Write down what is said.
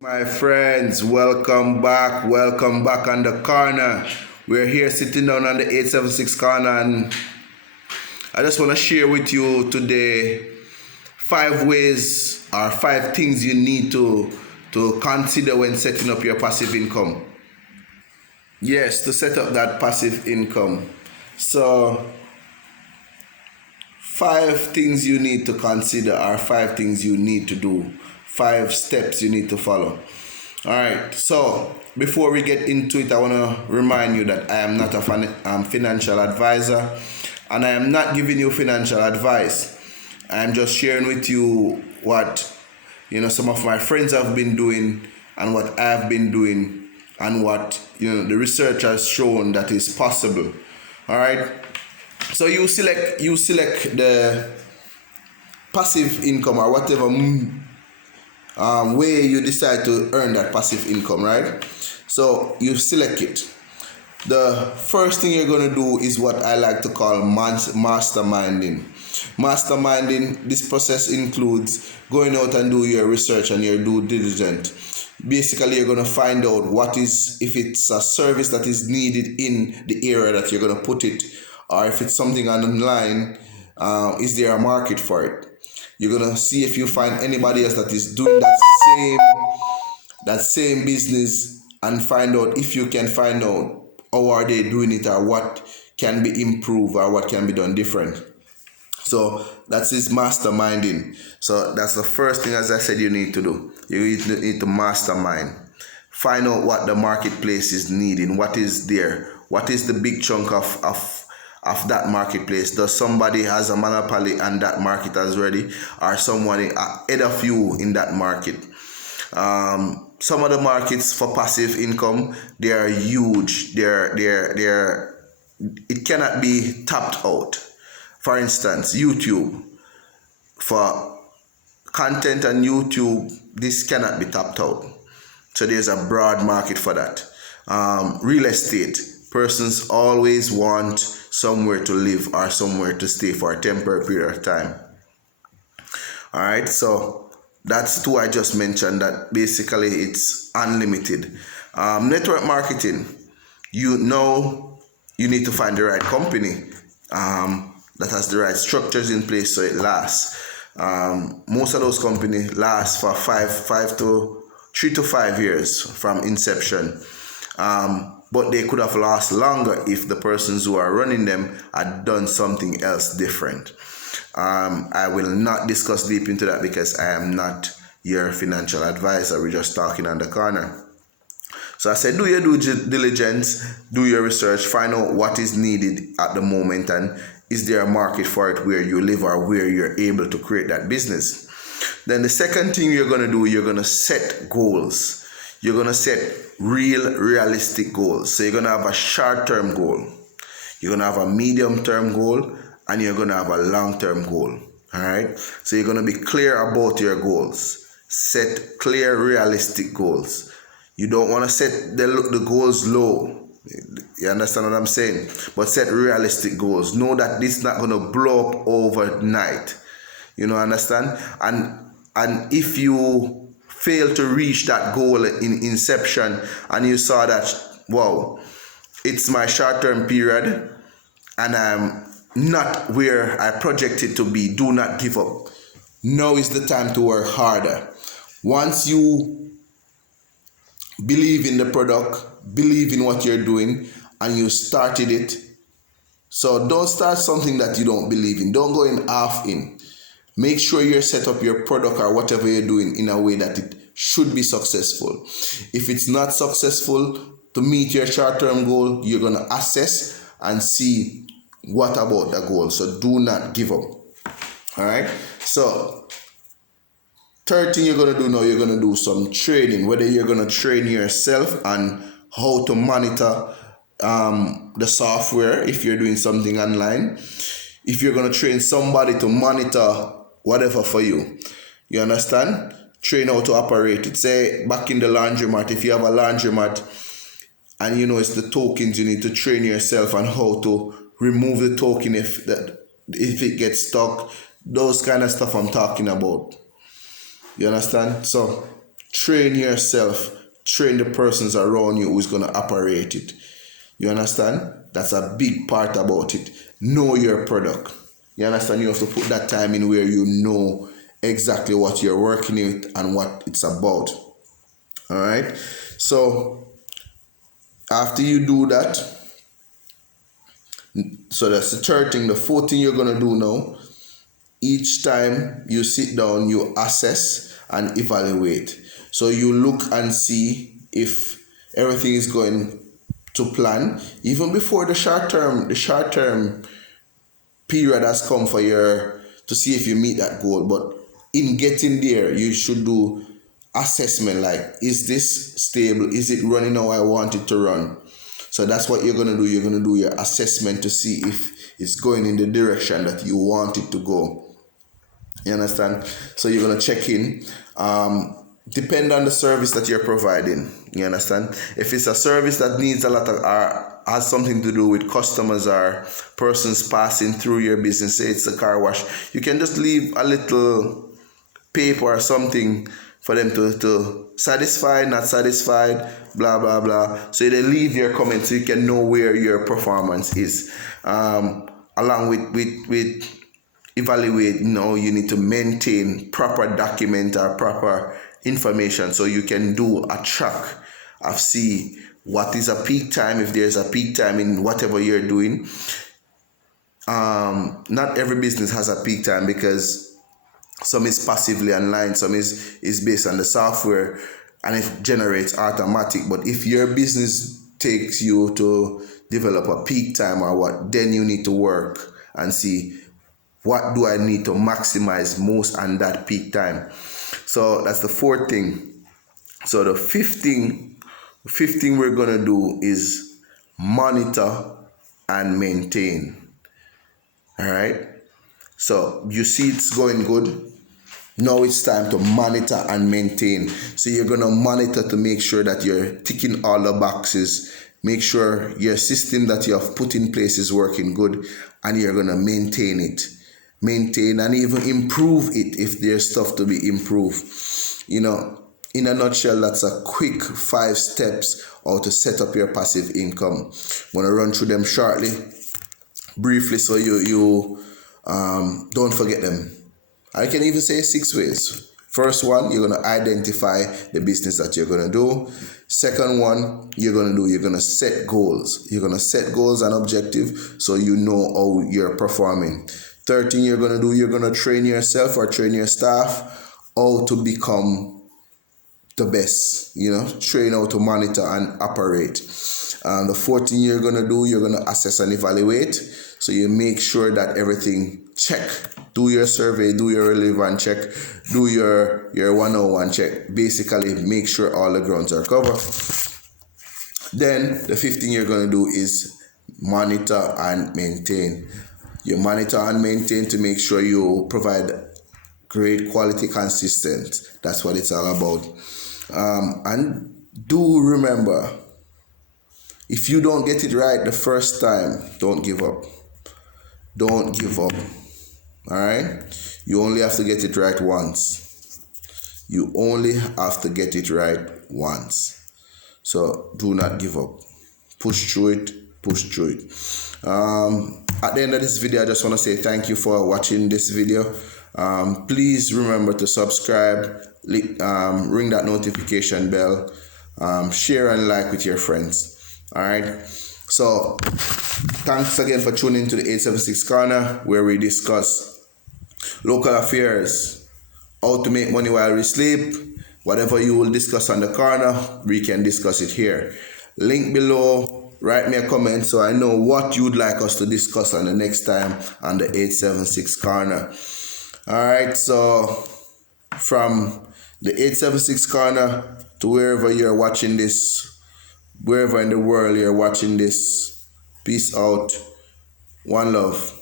My friends, welcome back. Welcome back on the corner. We're here sitting down on the 876 corner, and I just want to share with you today 5 things you need to consider when setting up your passive income. Yes, to set up that passive income. So, 5 things you need to consider are 5 things you need to do, 5 steps you need to follow. All right, so before we get into it, I want to remind you that I am not a financial advisor, and I am not giving you financial advice. I am just sharing with you what some of my friends have been doing and what I have been doing and what the research has shown that is possible. All right, so you select the passive income or whatever way you decide to earn that passive income, right? So you select it. The first thing you're going to do is what I like to call masterminding. Masterminding, this process includes going out and do your research and your due diligence. Basically, you're going to find out if it's a service that is needed in the area that you're going to put it, or if it's something online, is there a market for it? You're gonna see if you find anybody else that is doing that same business, and find out if you can find out how are they doing it, or what can be improved, or what can be done different. So that's his masterminding. So that's the first thing, as I said, you need to do. You need to mastermind. Find out what the marketplace is needing, what is there, what is the big chunk of that marketplace. Does somebody has a monopoly on that market already, or someone ahead of you in that market? Some of the markets for passive income, they are huge. It cannot be tapped out. For instance, YouTube. For content on YouTube, this cannot be tapped out. So there's a broad market for that. Real estate. Persons always want somewhere to live or somewhere to stay for a temporary period of time. All right, so that's two I just mentioned, that basically it's unlimited. Network marketing, you need to find the right company that has the right structures in place so it lasts. Most of those companies last for 3 to 5 years from inception. But they could have lost longer if the persons who are running them had done something else different. I will not discuss deep into that because I am not your financial advisor. We're just talking on the corner. So I said, do your due diligence, do your research, find out what is needed at the moment, and is there a market for it where you live or where you're able to create that business. Then the second thing you're going to do, you're going to set goals. You're going to set realistic goals. So you're going to have a short-term goal, you're going to have a medium-term goal, and you're going to have a long-term goal. All right? So you're going to be clear about your goals. Set clear, realistic goals. You don't want to set the goals low. You understand what I'm saying? But set realistic goals. Know that this is not going to blow up overnight. Understand? And if you fail to reach that goal in inception, and you saw that, wow, it's my short-term period and I'm not where I projected to be, do not give up. Now is the time to work harder. Once you believe in the product, believe in what you're doing, and you started it, so don't start something that you don't believe in. Don't go in half in. Make sure you set up your product or whatever you're doing in a way that it should be successful. If it's not successful to meet your short-term goal, you're going to assess and see what about the goal. So do not give up. All right. So third thing you're going to do now, you're going to do some training. Whether you're going to train yourself on how to monitor the software if you're doing something online. If you're going to train somebody to monitor whatever for you. You understand? Train how to operate it. Say back in the laundromat, if you have a laundromat and it's the tokens, you need to train yourself on how to remove the token if it gets stuck. Those kind of stuff I'm talking about. You understand? So train yourself, train the persons around you who's going to operate it. You understand? That's a big part about it. Know your product. You understand? You have to put that time in where you know exactly what you're working with and what it's about. All right? So after you do that, so that's the third thing. The fourth thing you're going to do now, each time you sit down, you assess and evaluate. So you look and see if everything is going to plan, even before the short term period has come for your to see if you meet that goal. But in getting there, you should do assessment like, is this stable? Is it running how I want it to run? So that's what you're going to do. You're going to do your assessment to see if it's going in the direction that you want it to go. You understand? So you're going to check in. Depend on the service that you're providing. You understand? If it's a service that needs a lot of has something to do with customers or persons passing through your business, say it's a car wash, you can just leave a little paper or something for them to satisfied, not satisfied, blah blah blah. So they leave your comments so you can know where your performance is. Along with evaluate, you need to maintain proper document or proper information so you can do a track of see what is a peak time, if there's a peak time in whatever you're doing. Not every business has a peak time because some is passively online, some is based on the software and it generates automatic. But if your business takes you to develop a peak time or what, then you need to work and see what do I need to maximize most on that peak time. So that's the fourth thing. So the fifth thing we're gonna do is monitor and maintain. All right. So you see it's going good. Now it's time to monitor and maintain. So you're gonna monitor to make sure that you're ticking all the boxes. Make sure your system that you have put in place is working good, and you're gonna maintain it. Maintain and even improve it if there's stuff to be improved. In a nutshell, that's a quick 5 steps how to set up your passive income. I'm gonna run through them shortly, briefly, so you don't forget them. I can even say 6 ways. First one, you're gonna identify the business that you're gonna do. Second one, you're gonna set goals. You're gonna set goals and objectives so you know how you're performing. Third thing you're gonna train yourself or train your staff how to become the best. Train how to monitor and operate. The fourth thing you're gonna assess and evaluate. So you make sure that everything check. Do your survey, do your relevant check, do your 101 check. Basically, make sure all the grounds are covered. Then the fifth thing you're gonna do is monitor and maintain. You monitor and maintain to make sure you provide great quality, consistent. That's what it's all about. And do remember, if you don't get it right the first time, don't give up. Don't give up. All right? You only have to get it right once. You only have to get it right once. So do not give up. Push through it. Push through it. At the end of this video, I just want to say thank you for watching this video. Please remember to subscribe, ring that notification bell, share and like with your friends. All right. So thanks again for tuning into the 876 Corner, where we discuss local affairs, how to make money while we sleep. Whatever you will discuss on the corner, we can discuss it here. Link below. Write me a comment so I know what you'd like us to discuss on the next time on the 876 Corner. Alright, so from the 876 Corner to wherever you're watching this, wherever in the world you're watching this, peace out, one love.